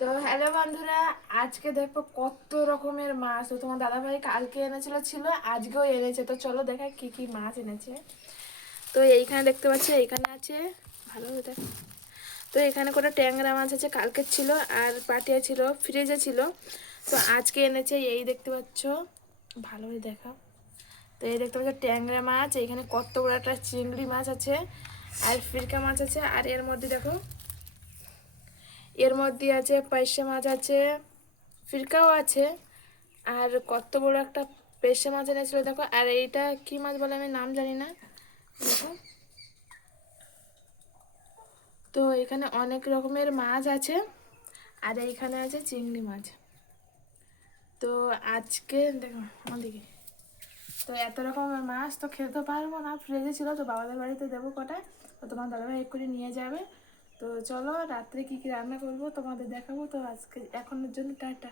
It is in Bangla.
তো হ্যালো বন্ধুরা, আজকে দেখো কত রকমের মাছ। তো তোমার দাদা ভাই কালকে ছিল আজকেও এনেছে। তো চলো দেখাই কি কি মাছ এনেছে। তো এইখানে দেখতে পাচ্ছি, এইখানে আছে, ভালো দেখো। তো এখানে কোনো ট্যাংরা মাছ আছে, কালকে ছিল, আর পাটিয়া ছিল, ফ্রিজে ছিল। তো আজকে এনেছে, এই দেখতে পাচ্ছ, ভালোই দেখা। তো এই দেখতে পাচ্ছ ট্যাংরা মাছ, এইখানে কত বড় একটা চিংড়ি মাছ আছে, আর ফিরকা মাছ আছে, আর এর মধ্যে দেখো, এর মধ্যে আছে পাইসে মাছ আছে, ফিরকাও আছে, আর কত বড় একটা পেশে মাছ এনেছিল দেখো। আর এইটা কি মাছ বলে আমি নাম জানি না, দেখো। তো এখানে অনেক রকমের মাছ আছে, আর এইখানে আছে চিংড়ি মাছ। তো আজকে দেখো আমাদেরকে, তো এত রকমের মাছ তো খেতে পারবো না, ফ্রিজে ছিল, তো বাবাদের বাড়িতে দেবো কটায়। তো তোমার দাদাভাই এক করে নিয়ে যাবে। তো চলো রাত্রে কী কী রান্না করবো তোমাদের দেখাবো। তো আজকে এখনের জন্য টাটা।